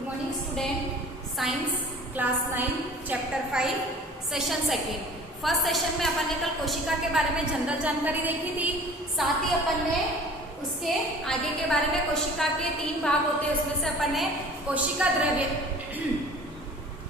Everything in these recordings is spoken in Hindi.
Good morning student. Science class 9 chapter 5 session second. First session में अपन ने कल कोशिका के बारे में जनरल जानकारी देखी थी। साथ ही अपन ने उसके आगे के बारे में कोशिका के 3 भाग होते हैं, उसमें से अपन ने कोशिका द्रव्य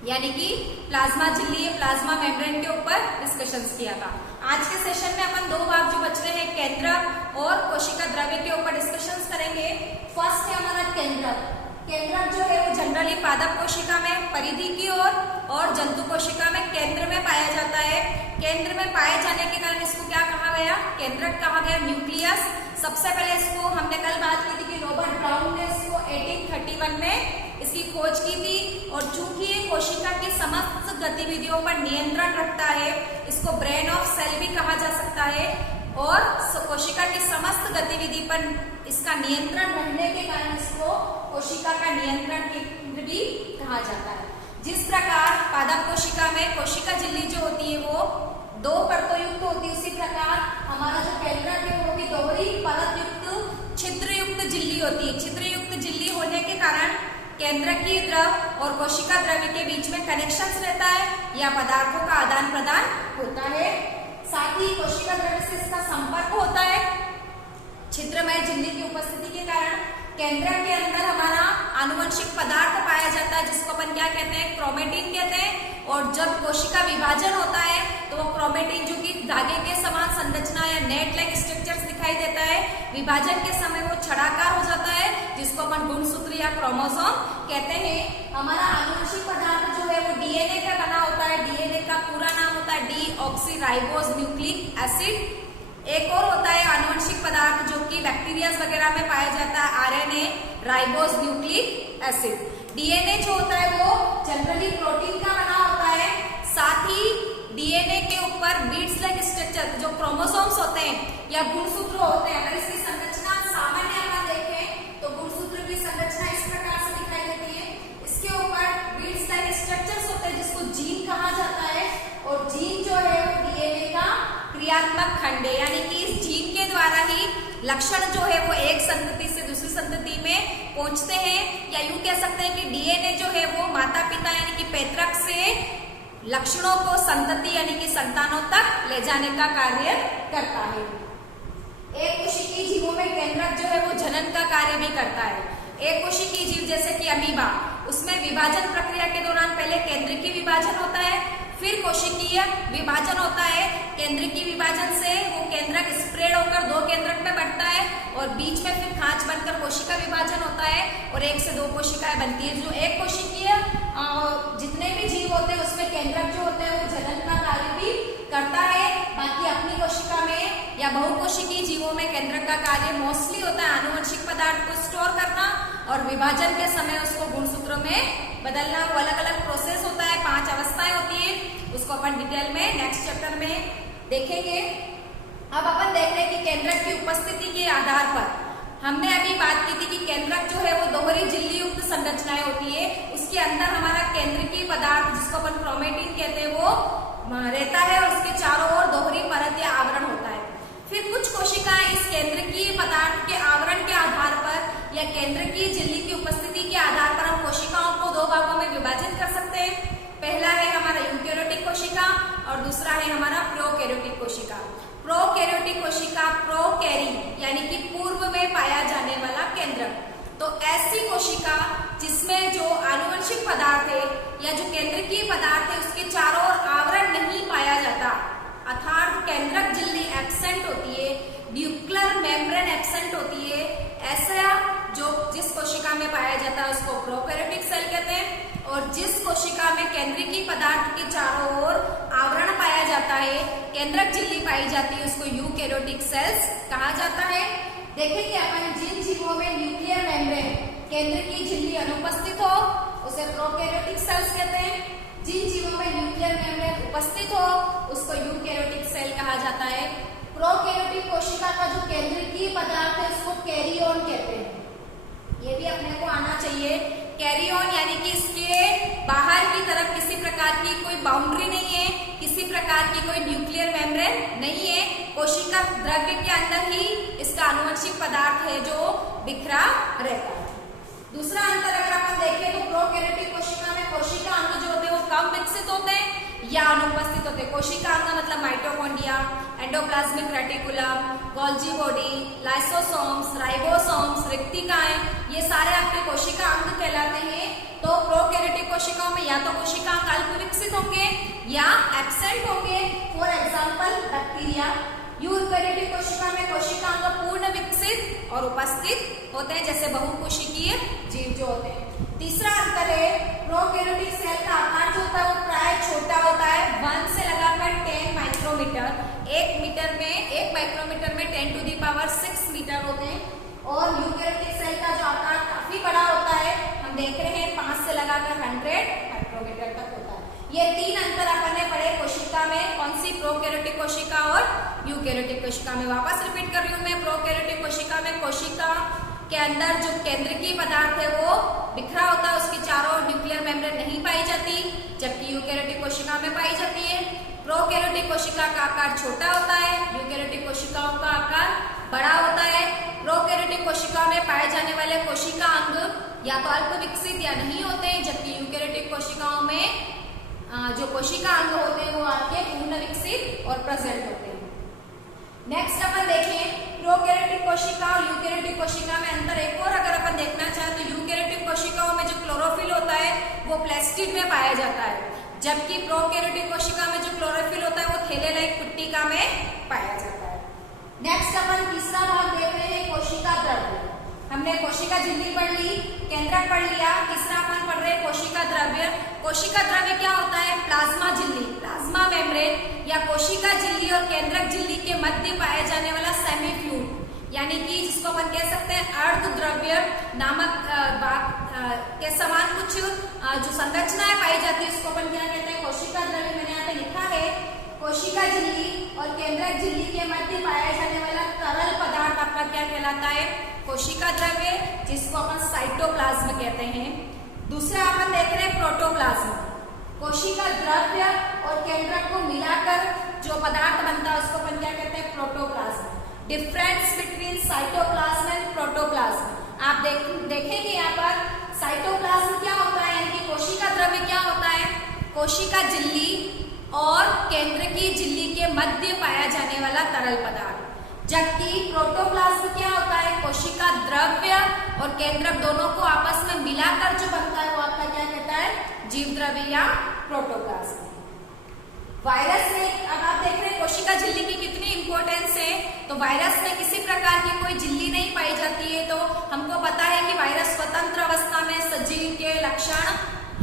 यानी कि प्लाज्मा झिल्ली, प्लाज्मा मेम्ब्रेन के ऊपर डिस्कशन किया था। आज के सेशन में अपन 2 भाग जो बच रहे हैं, केंद्रक और कोशिका द्रव्य के ऊपर डिस्कशन करेंगे। फर्स्ट है हमारा केंद्रक। केंद्रक जो है वो जनरली पादप कोशिका में परिधि की ओर और जंतु कोशिका में केंद्र में पाया जाता है। केंद्र में पाए जाने के कारण इसको क्या कहा गया? केंद्रक कहा गया, न्यूक्लियस। सबसे पहले इसको हमने कल बात की थी कि रॉबर्ट ब्राउन ने इसको 1831 में इसकी खोज की थी। और चूंकि ये कोशिका की समस्त गतिविधियों पर नियंत्रण रखता है, इसको ब्रेन ऑफ सेल भी कहा जा सकता है। और कोशिका की समस्त गतिविधि पर इसका नियंत्रण रहने के कारण इसको कोशिका का नियंत्रण केंद्र भी कहा जाता है। जिस प्रकार पादप कोशिका में कोशिका झिल्ली जो होती है वो 2 परतों युक्त होती है, उसी प्रकार हमारा जो केंद्रक है वो भी दोहरी परत युक्त छिद्रयुक्त झिल्ली होती है। छिद्रयुक्त झिल्ली होने के कारण केंद्रकीय द्रव और कोशिका द्रव्य के बीच में कनेक्शन रहता है या पदार्थों का आदान प्रदान होता है। साथ ही कोशिका द्रव्य से इसका संपर्क होता है। छिद्रमय झिल्ली की उपस्थिति के कारण केंद्रक के अंदर हमारा आनुवंशिक पदार्थ पाया जाता है, जिसको अपन क्या कहते हैं? क्रोमेटिन कहते हैं। और जब कोशिका विभाजन होता है तो वो क्रोमेटिन जो कि धागे के समान संरचना या नेट लाइक स्ट्रक्चर्स दिखाई देता है, विभाजन के समय वो छड़ाकार हो जाता है, जिसको अपन गुणसूत्र या क्रोमोसोम कहते हैं। हमारा आनुवंशिक पदार्थ जो है वो डीएनए का बना होता है। डीएनए का पूरा नाम होता है डीऑक्सीराइबोज न्यूक्लिक एसिड। एक और होता है आनुवंशिक पदार्थ जो कि बैक्टीरिया वगैरह में पाया जाता है, RNA ribose nucleic acid. DNA जो होता है वो जनरली प्रोटीन का बना होता है। साथ ही डीएनए के ऊपर बीड्स लाइक स्ट्रक्चर जो क्रोमोसोम्स होते हैं या गुणसूत्र होते हैं, अगर इसकी संरचना सामान्य अपन देखें तो गुणसूत्र की संरचना इस प्रकार से दिखाई देती है। इसके ऊपर बीड्स लाइक स्ट्रक्चर्स होते हैं जिसको जीन कहा जाता है। और जीन जो है वो डीएनए का क्रियात्मक खंड है, यानी कि इस जीन के द्वारा ही लक्षण जो है वो एक संतति से दूसरी संतति में पहुंचते हैं। या यूं कह सकते हैं कि डीएनए जो है वो माता पिता यानी कि पैतृक से लक्षणों को संतति यानी कि संतानों तक ले जाने का कार्य करता है। एक कोशिकीय जीवों में केंद्रक जो है वो जनन का कार्य भी करता है। एक कोशिकीय जीव जैसे कि अमीबा, उसमें विभाजन प्रक्रिया के दौरान पहले केंद्रकीय विभाजन होता है, फिर कोशिकीय विभाजन होता है। केंद्रकीय विभाजन से वो केंद्रक स्प्रेड होकर 2 केंद्रक में बढ़ता है और बीच में फिर खांच बनकर कोशिका विभाजन होता है और 1 से 2 कोशिकाएं बनती है। जो एक कोशिकीय जितने भी जीव होते हैं उसमें केंद्रक जो होते हैं वो जनन का कार्य भी करता है। बाकी अपनी कोशिका में या बहुकोशिकीय जीवों में केंद्रक का कार्य मोस्टली होता है आनुवंशिक पदार्थ को स्टोर करना और विभाजन के समय उसको गुणसूत्रों में बदलना। वो अलग अलग प्रोसेस होता है, 5 अवस्थाएं होती है, उसको अपन डिटेल में नेक्स्ट चैप्टर में देखेंगे। अब अपन देख रहे हैं कि केंद्रक की उपस्थिति के आधार पर हमने अभी बात की थी कि केंद्रक जो है वो दोहरी झिल्ली युक्त संरचनाएं होती है। उसके अंदर हमारा केंद्रकीय पदार्थ जिसको अपन क्रोमेटिन कहते हैं वो रहता है और उसके चारों ओर दोहरी परत या आवरण होता है। फिर कुछ कोशिकाएं इस केंद्रकीय पदार्थ के आवरण के आधार पर या केंद्रकीय झिल्ली की उपस्थिति के आधार पर हम कोशिकाओं को 2 भागों में विभाजित कर सकते हैं। पहला है हमारा यूकेरियोटिक कोशिका और दूसरा है हमारा प्रोकैरियोटिक कोशिका। प्रोकैरियोटिक कोशिका प्रोकैरी यानी कि पूर्व में पाया जाने वाला केंद्रक। तो ऐसी कोशिका जिसमें जो आनुवंशिक पदार्थ है या जो केंद्रकीय पदार्थ है उसके चारों ओर आवरण नहीं पाया जाता, अर्थात केंद्रक झिल्ली एब्सेंट होती है, न्यूक्लियर मेम्ब्रेन एब्सेंट होती है, ऐसा जो जिस कोशिका में पाया जाता है उसको प्रोकैरियोटिक सेल कहते हैं। और जिस कोशिका में केंद्रकीय पदार्थ के चारों ओर आवरण पाया जाता है, केंद्रक झिल्ली पाई जाती है, उसको यूकेरियोटिक सेल्स कहा जाता है। देखेंगे अपन जिन जीवों में न्यूक्लियर मेम्ब्रेन केंद्रकीय झिल्ली अनुपस्थित हो उसे प्रोकैरियोटिक सेल्स कहते हैं। जिन जीवों में न्यूक्लियर मेम्ब्रेन उपस्थित हो उसको यूकेरियोटिक सेल कहा जाता है। प्रोकैरियोटिक कोशिका का जो केंद्रकीय पदार्थ है उसको कैरियोन कहते हैं। ये भी अपने को आना चाहिए। कैरियोन यानी कि इसके बाहर की तरफ किसी प्रकार की कोई बाउंड्री नहीं है, किसी प्रकार की कोई न्यूक्लियर मेम्ब्रेन नहीं है। कोशिका द्रव्य के अंदर ही इसका आनुवंशिक पदार्थ है जो बिखरा रहता है। दूसरा अंतर अगर अपन देखें तो प्रोकैरियोटिक कोशिका में कोशिका अंग जो होते हैं वो कम विकसित होते हैं या अनुपस्थित होते हैं। कोशिका अंग मतलब mitochondria, endoplasmic reticulum, Golgi body, lysosomes, ribosomes, रिक्तिकाएं, ये सारे आपके कोशिका अंग कहलाते हैं। तो प्रोकैरियोटिक कोशिकाओं में या तो कोशिका अंग अल्प विकसित होंगे या एब्सेंट होंगे, फॉर एग्जाम्पल बैक्टीरिया। यूकैरियोटिक कोशिका में कोशिका अंग पूर्ण विकसित और उपस्थित होते हैं, जैसे बहुकोशिकीय जीव जो होते हैं। तीसरा अंतर है प्रोकैरियोटिक सेल का आकार जो होता है वो प्राय छोटा होता है, 1 से लगाकर 10 माइक्रोमीटर। 1 माइक्रोमीटर में 10⁻6 मीटर होते हैं। और यूकैरियोटिक सेल का जो आकार काफी बड़ा होता है, हम देख रहे हैं 5 से लगाकर 100 माइक्रोमीटर तक होता है। ये 3 अंतर अपन ने पढ़े कोशिका में, कौन सी, प्रोकैरियोटिक कोशिका और यूकैरियोटिक कोशिका में। वापस रिपीट कर रही हूँ मैं, प्रोकैरियोटिक कोशिका में कोशिका के अंदर जो केंद्रकीय पदार्थ है वो बिखरा होता है, उसकी चारों ओर न्यूक्लियर मेम्ब्रेन नहीं पाई जाती, जबकि यूकैरियोटिक कोशिका में पाई जाती है। प्रोकैरियोटिक कोशिका का आकार छोटा होता है, यूकैरियोटिक कोशिकाओं का आकार बड़ा होता है। प्रोकैरियोटिक कोशिका में पाए जाने वाले कोशिका अंग या तो अल्प विकसित या नहीं होते हैं, जबकि यूकैरियोटिक कोशिकाओं में जो कोशिका अंग होते हैं वो आपके पूर्ण विकसित और प्रेजेंट होते हैं। नेक्स्ट अपन देखें प्रोकैरियोटिक कोशिका और यूकैरियोटिक कोशिका में अंतर। एक और अगर अपन देखना चाहें तो यूकैरियोटिक कोशिकाओं में जो क्लोरोफिल होता है वो प्लास्टिड में पाया जाता है, जबकि प्रोकैरियोटिक कोशिका में जो क्लोरोफिल होता है वो थैले लाइक पुट्टिका में पाया जाता है। नेक्स्ट अपन तीसरा भाग देख रहे हैं कोशिका द्रव्य। हमने कोशिका झिल्ली पढ़ ली, केंद्रक पढ़ लिया, तीसरा अपन पढ़ रहे हैं कोशिका द्रव्य। कोशिका द्रव्य क्या होता है? प्लाज्मा झिल्ली, प्लाज्मा मेम्ब्रेन या कोशिका झिल्ली और केंद्रक झिल्ली के मध्य पाया जाने वाला सेमी फ्लूइड, यानी कि जिसको अपन कह सकते हैं अर्ध द्रव्य नामक के समान कुछ जो संरचनाएं पाई जाती है उसको अपन क्या कहते हैं? कोशिका द्रव्य। मैंने यहाँ पे लिखा है कोशिका झिल्ली और केंद्रक झिल्ली के मध्य पाया जाने वाला तरल पदार्थ आपका क्या कहलाता है? कोशिका द्रव्य, जिसको अपन साइटोप्लाज्म कहते हैं। दूसरा अपन देख रहे हैं प्रोटोप्लाज्म। कोशिका द्रव्य और केंद्रक को मिलाकर जो पदार्थ बनता है उसको अपन क्या कहते हैं? Protoplasm. Difference between cytoplasm and protoplasm आप देखेंगे यहाँ पर साइटोप्लाज्म क्या होता है, यानी कि कोशिका द्रव्य क्या होता है? कोशिका झिल्ली और केंद्र की झिल्ली के मध्य पाया जाने वाला तरल पदार्थ, जबकि प्रोटोप्लाज्म क्या होता है? कोशिका द्रव्य और केंद्रक दोनों को आपस में मिलाकर जो बनता है वो आपका क्या कहता है? जीव द्रव्य या प्रोटोप्लाज्म। वायरस में अब आप देख रहे हैं कोशिका झिल्ली की कितनी इंपॉर्टेंस है। तो वायरस में किसी प्रकार की कोई झिल्ली नहीं पाई जाती है, तो हमको पता है कि वायरस स्वतंत्र अवस्था में सजीव के लक्षण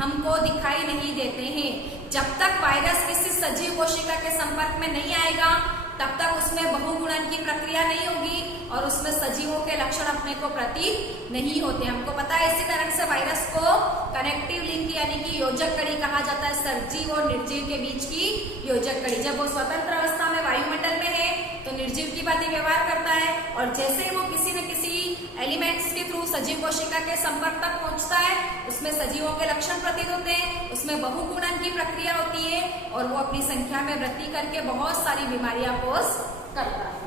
हमको दिखाई नहीं देते हैं। जब तक वायरस किसी सजीव कोशिका के संपर्क में नहीं आएगा तब तक उसमें बहुगुणन की प्रक्रिया नहीं होगी और उसमें सजीवों के लक्षण अपने को प्रतीत नहीं होते। हमको पता है इसी तरह से वायरस को कनेक्टिव लिंक यानी कि योजक कड़ी कहा जाता है, सजीव और निर्जीव के बीच की योजक कड़ी। जब वो स्वतंत्र अवस्था में वायुमंडल में है तो निर्जीव की भांति व्यवहार करता है, और जैसे ही वो किसी न किसी एलिमेंट्स के थ्रू सजीव कोशिका के संपर्क तक पहुंचता है उसमें सजीवों के लक्षण प्रतीत होते हैं, उसमें बहुगुणन की प्रक्रिया होती है और वो अपनी संख्या में वृद्धि करके बहुत सारी बीमारियां पोष करता है।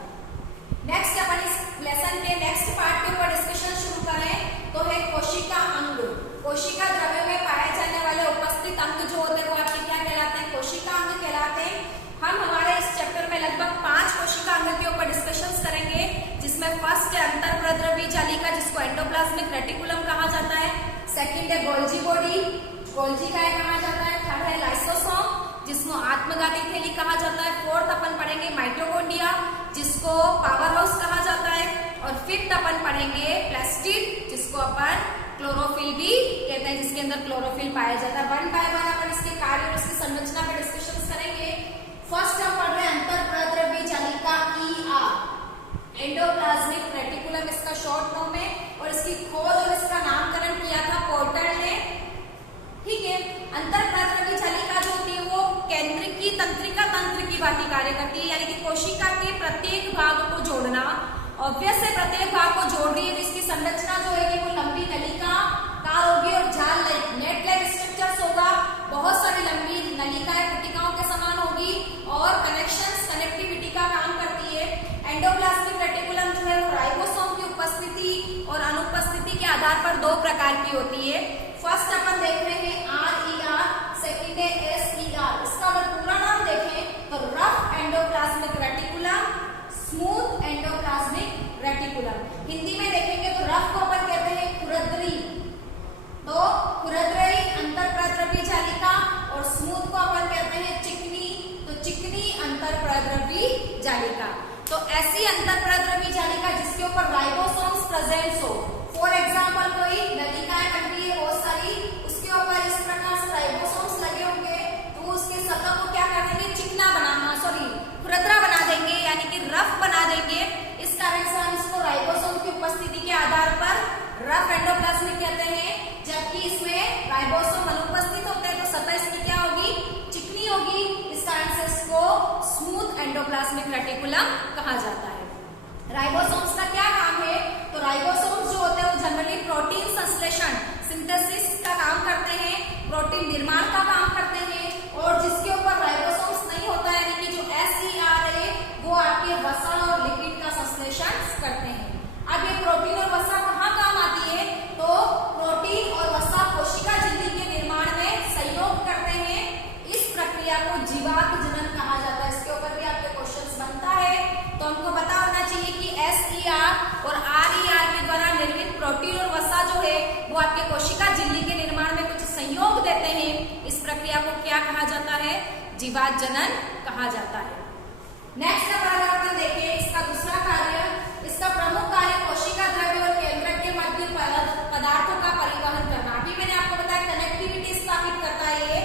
नेक्स्ट अपन इस लेसन के नेक्स्ट पार्ट के ऊपर डिस्कशन शुरू करें तो है कोशिका अंग। कोशिका द्रव्य में पाए जाने वाले उपस्थित अंग जो होते हैं वो आपके क्या कहलाते हैं? कोशिका अंग कहलाते हैं। हम हमारे इस चैप्टर में लगभग 5 कोशिका अंग के ऊपर डिस्कशन करेंगे, जिसमें फर्स्ट है अंतर्प्रद्रवी जालिका जिसको एंडोप्लाज्मिक रेटिकुलम कहा जाता है। सेकंड है गोल्जी बॉडी, गोल्जी काय कहा जाता है। थर्ड है लाइसोसोम जिसको आत्मघाती थैली कहा जाता है। फोर्थ अपन पढ़ेंगे माइटोकॉन्ड्रिया जिसको पावर हाउस कहा जाता है। और फिफ्थ अपन पढ़ेंगे प्लास्टिड जिसको अपन क्लोरोफिल भी कहते हैं, जिसके अंदर क्लोरोफिल पाया जाता है। वन बाय वन अपन इसके कार्य और इसकी संरचना पर डिस्कशन करेंगे। फर्स्ट हम पढ़ रहे हैं अंतर्प्रद्रवी जालिका एंडोप्लाज्मिक रेटिकुलम इसका शॉर्ट फॉर्म है, और इसकी खोज और इसका नामकरण किया था पोर्टर ने। ठीक है, अंतर्प्रद्रवी जालिका जो होती है वो केंद्र की तंत्रिका तंत्र की भांति कार्य करती है, यानी कि कोशिका के प्रत्येक भाग को जोड़ना। ऑब्वियस है प्रत्येक भाग को जोड़ रही है तो इसकी संरचना जो है वो लंबी नलिका कार होगी और जाल लाइक नेट लाइक स्ट्रक्चर्स होगा। बहुत सारी लंबी नलिकाएं पुटिकाओं के समान होगी और कनेक्शंस कनेक्टिविटी का काम करती है। एंडोप्लाज्मिक रेटिकुलम जो है वो राइबोसोम की उपस्थिति और अनुपस्थिति के आधार पर दो प्रकार की होती है। फर्स्ट अपन देख रहे हैं RER, सेकंड है SER। इसका अगर पूरा नाम देखें तो rough endoplasmic reticulum, smooth endoplasmic reticulum. Hindi में देखेंगे तो रफ को अपन कहते हैं खुरदरी, तो खुरदरी अंतरप्रद्रवी जालिका, और स्मूथ को अपन कहते हैं चिकनी, तो चिकनी अंतरप्रद्रवी जालिका। तो ऐसी अंतरप्रद्रवी जालिका जिसके ऊपर राइबोसोम्स प्रेजेंट हो, फॉर एग्जांपल कोई नलिकाएं बनती है बहुत सारी, उसके ऊपर इस प्रकार से राइबोसोम्स लगे होंगे, तो उसके सतह को क्या कर देंगे, चिकना बनाना, सॉरी खुरदरा बना देंगे, यानी कि रफ बना देंगे। इस कारण से हम इसको राइबोसोम की उपस्थिति के आधार पर रफ एंडोप्लाज्मिक कहते हैं, जबकि इसमें राइबोसोम अनुपस्थित होते हैं तो सतह इसकी क्या होगी, चिकनी होगी। इस कारण से इसको स्मूथ एंडोप्लाज्मिक रेटिकुलम कहा जाता है। राइबोसोम्स का क्या काम है, तो राइबोसोम्स जो होते हैं वो जनरली प्रोटीन संश्लेषण, सिंथेसिस का काम करते हैं, प्रोटीन निर्माण का काम करते हैं, और जिसके ऊपर राइबोसोम्स नहीं होता है, यानी कि जो SER है वो आपके वसा और लिपिड का संश्लेषण करते हैं। अब ये प्रोटीन और वसा कहाँ काम आती है, तो प्रोटीन और वसा कोशिका झिल्ली के निर्माण में सहयोग करते हैं। इस प्रक्रिया को जीवात्म जनन कहा जाता है। इसके ऊपर भी आपके क्वेश्चंस बनता है, तो हमको पता होना चाहिए कि SER और RER के द्वारा निर्मित प्रोटीन और वसा जो है वो आपके कोशिका झिल्ली के निर्माण में कुछ सहयोग देते हैं। इस प्रक्रिया को क्या कहा जाता है, जीवात्म जनन कहा जाता है। नेक्स्ट अगर अपन देखें इसका दूसरा कार्य, इसका प्रमुख कार्य कोशिका द्रव्य और केंद्रक के मध्य पदार्थों का परिवहन करना। अभी मैंने आपको बताया कनेक्टिविटी स्थापित करता है, ये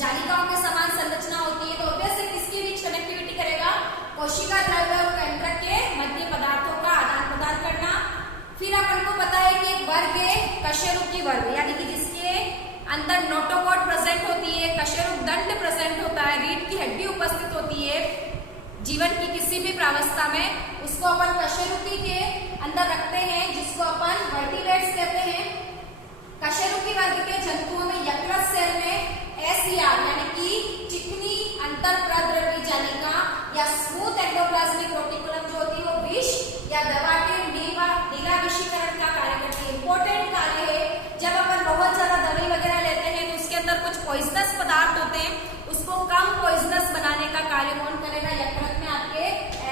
जालिकाओं के समान संरचना होती है, तो ऑब्वियसली किसके बीच कनेक्टिविटी करेगा, कोशिका द्रव्य और केंद्रक के मध्य पदार्थों का आदान प्रदान करना। फिर अपन को पता है कि एक वर्ग है कशेरुकी वर्ग, यानी कि जिसके अंदर नोटोकॉट प्रेजेंट होती है, कशेरुक दंड प्रेजेंट होता है, रीढ़ की हड्डी उपस्थित होती है। जीवन की किसी भी प्रावस्था में उसको अपन कशेरुकी के अंदर रखते हैं, जिसको अपन वर्टिब्रेट्स कहते हैं। कशेरुकी वर्ग के जंतुओं में यकृत सेल में SER यानी कि चिकनी अंतरप्रद्रवी जालिका या स्मूथ एंडोप्लाज्मिक रेटिकुलम जो होती है वो विष या दवा के नीलाविषीकरण का कार्य करती है। इंपॉर्टेंट कार्य है। जब अपन बहुत ज्यादा दवाई वगैरह लेते हैं तो उसके अंदर कुछ पॉइजनस पदार्थ होते हैं, उसको कम पॉइजनस बनाने का कार्य कौन करेगा, यकृत में आपके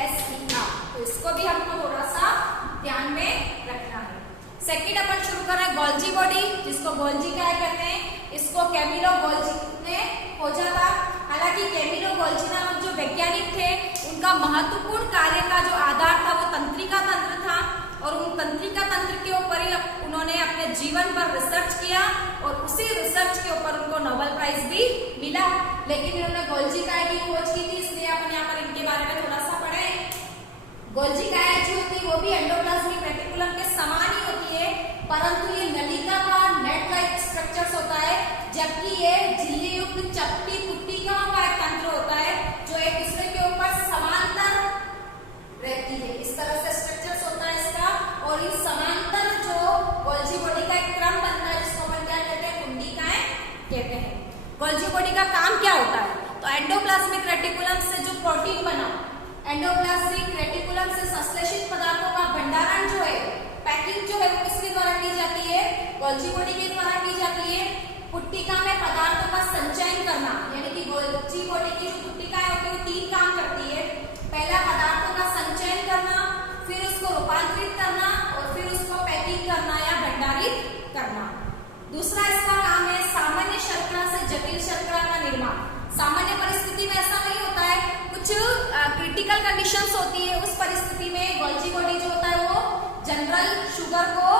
SER। तो इसको भी हमको थोड़ा सा ध्यान में रखना है। सेकंड अपन शुरू कर रहे हैं गोल्जी बॉडी, जिसको गोल्जी क्या कहते हैं, इसको कैमिलो गोल्जी ने खोजा था। हालांकि कैमिलो गोल्जी नामक जो वैज्ञानिक थे उनका महत्वपूर्ण कार्य का जो आधार था वो तंत्रिका तंत्र था, और उन तंत्रिका तंत्र के ऊपर ही उन्होंने अपने जीवन पर रिसर्च किया, और उसी रिसर्च के ऊपर उनको नोबेल प्राइज भी मिला। लेकिन इन्होंने गोल्जी काय की खोज की थी, इसलिए अपन यहाँ पर इनके बारे में थोड़ा सा पढ़े। गोल्जी काय जो होती है वो भी एंडोप्लाज्मिक रेटिकुलम के समान ही होती है, परंतु ये नलिका का नेट लाइक स्ट्रक्चर्स होता है, जबकि ये झिल्ली युक्त चपटी पुट्टिकाओं का एक तंत्र होता है जो एक दूसरे के ऊपर समांतर रहती है। इस तरह से स्ट्रक्चर्स होता है इसका, और इस समांतर जो गोल्जी बॉडी का एक क्रम बनता है जिसको अपन क्या कहते हैं, कुंडिकाएं कहते हैं। गोल्जी बॉडी का काम क्या होता है, तो एंडोप्लाज्मिक रेटिकुलम से जो प्रोटीन बना, एंडोप्लाज्मिक रेटिकुलम से संश्लेषित पदार्थों का भंडारण जो है, पैकिंग जो है वो किसके द्वारा की जाती है, गोल्जी बॉडी के द्वारा की जाती है। पुट्टिका में पदार्थों का संचयन करना, यानी कि गोल्जी बॉडी की जो पुट्टिकाएं होती है वो तीन काम करती है। पहला पदार्थों का संचयन करना, फिर उसको रूपांतरित करना, और फिर उसको पैकिंग करना या भंडारित करना। दूसरा इसका काम है सामान्य शर्करा से जटिल शर्करा का निर्माण। सामान्य परिस्थिति में ऐसा नहीं होता है, कुछ क्रिटिकल कंडीशंस होती है, उस परिस्थिति में गोल्जी बॉडी जो होता है वो जनरल शुगर को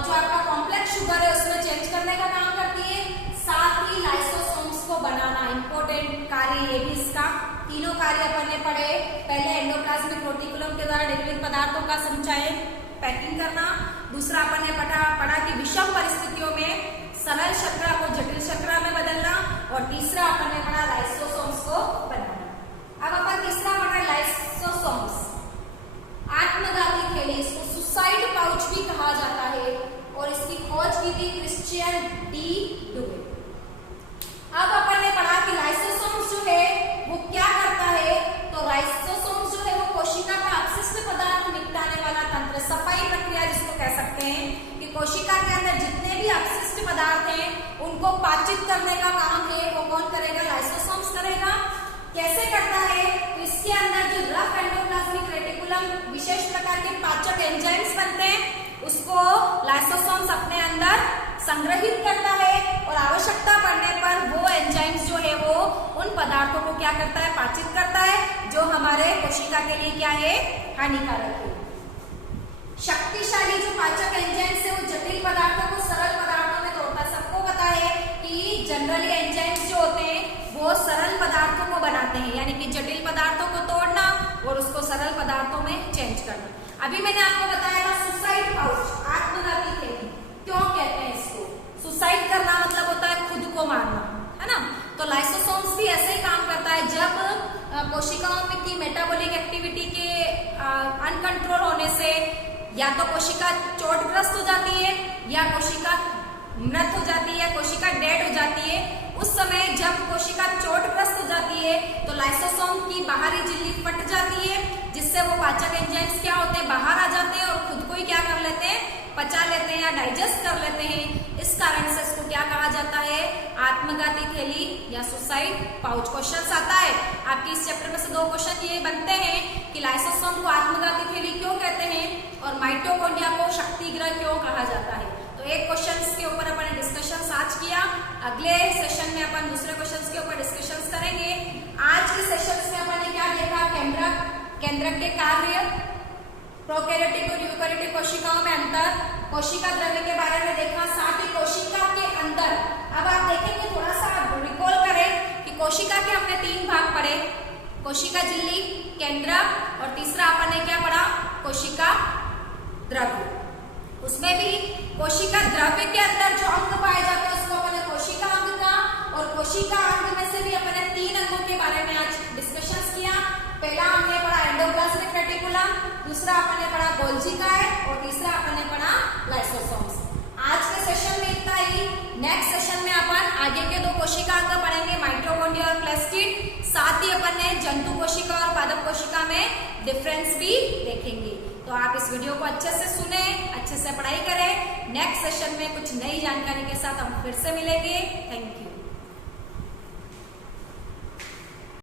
जो आपका कॉम्प्लेक्स शुगर है उसमें चेंज करने का काम करती है, साथ ही लाइसोसोम्स को बनाना। इंपॉर्टेंट कार्य ये भी इसका, तीनों कार्य अपन ने पढ़े। पहले एंडोप्लाज्मिक रेटिकुलम के द्वारा निर्मित पदार्थों का संचयन, पैकिंग करना। दूसरा अपन ने पढ़ा कि विषम परिस्थितियों में सरल शर्करा को जटिल शर्करा में बदलना, और तीसरा अपन ने पढ़ा लाइसोसोम्स को बनाना। अब अपन तीसरा पढ़ रहे लाइसोसोम्स, आत्मघाती थैली, इसको सुसाइड पाउच भी कहा जाता है, और इसकी खोज की थी क्रिश्चियन डी डुवे। अब अपन ने पढ़ा कि लाइसोसोम्स जो है वो क्या करता है, तो लाइसोसोम्स जो है वो कोशिका का अपशिष्ट पदार्थ निपटाने वाला तंत्र, सफाई प्रक्रिया जिसको कह सकते हैं, कि कोशिका के अंदर जितने भी अपशिष्ट पदार्थ हैं उनको पाचित करने का काम है वो कौन करेगा? लाइसोसोम्स करेगा। कैसे करता है? तो इसके अंदर जो रफ एंडोप्लाज्मिक रेटिकुलम विशेष प्रकार के पाचक एंजाइम्स बनते हैं उसको लाइसोसोम्स अपने अंदर संग्रहित करता है और आवश्यकता पड़ने पर वो एंजाइम्स जो है वो उन पदार्थों को क्या करता है? पाचित करता है, जो हमारे कोशिका के लिए क्या है? हानिकारक है। शक्तिशाली जो पाचक एंजाइम्स है वो जटिल पदार्थों को सरल पदार्थों में तोड़ता है। सबको पता है कि जनरली एंजाइम्स जो होते हैं वो सरल पदार्थों को बनाते हैं, यानी कि जटिल पदार्थों को तोड़ना और उसको सरल पदार्थों में चेंज करना। अभी मैंने आपको बताया था सुसाइड पाउच, आत्मघाती थैली। क्यों कहते हैं इसको? सुसाइड करना मतलब होता है खुद को मारना, है ना। तो लाइसोसोम्स भी ऐसे ही काम करता है। जब कोशिकाओं में की मेटाबॉलिक एक्टिविटी के अनकंट्रोल होने से या तो कोशिका चोटग्रस्त हो जाती है या कोशिका मृत हो जाती है, कोशिका डेड हो जाती है, उस समय जब कोशिका चोटग्रस्त हो जाती है तो लाइसोसोम की बाहरी झिल्ली फट जाती है, जिससे वो पाचक एंजाइम्स क्या होते हैं? बाहर आ जाते हैं और खुद को ही क्या कर लेते हैं? पचा लेते हैं या डाइजेस्ट कर लेते हैं। इस कारण से इसको क्या कहा जाता है? आत्मघाती थैली या सुसाइड पाउच। क्वेश्चन आता है आपके इस चैप्टर में से 2 क्वेश्चन ये बनते हैं कि लाइसोसोम को आत्मघाती थैली क्यों कहते हैं और माइटोकॉन्ड्रिया को शक्तिगृह क्यों कहा जाता है। तो एक क्वेश्चन के ऊपर अपन डिस्कशन आज किया। अगले सेशन में अपन दूसरे क्वेश्चन के ऊपर डिस्कशन करेंगे। आज के सेशन में अपन ने क्या देखा? केंद्रक के कार्य, प्रोकैरियोटिक और यूकैरियोटिक कोशिकाओं में अंतर, कोशिका द्रव्य के बारे में देखा, साथ ही कोशिका के अंदर। अब आप देखेंगे, थोड़ा सा रिकॉल करें कि कोशिका के हमने 3 भाग पढ़े, कोशिका झिल्ली, केंद्रक और तीसरा अपन ने क्या पढ़ा? कोशिका द्रव्य। उसमें भी कोशिका द्रव्य के अंदर जो अंग पाए जाते हैं उसको अपन ने कोशिका अंग का, और कोशिका अंग में से भी अपन ने 3 अंगों के बारे में आज डिस्कशन किया। पहला हमने पढ़ा एंडोप्लाज्मिक रेटिकुलम, दूसरा अपन ने पढ़ा गोल्जी काय और तीसरा अपन ने पढ़ा लाइसोसोम्स। आज के सेशन में इतना ही। नेक्स्ट सेशन में अपन आगे के 2 कोशिका अंग पढ़ेंगे, माइटोकॉन्ड्रिया और प्लास्टिड। साथ ही अपन ने जंतु कोशिका और पादप कोशिका में डिफरेंस भी देखेंगे। तो आप इस वीडियो को अच्छे से सुने, अच्छे से पढ़ाई करें। नेक्स्ट सेशन में कुछ नई जानकारी के साथ हम फिर से मिलेंगे। Thank you.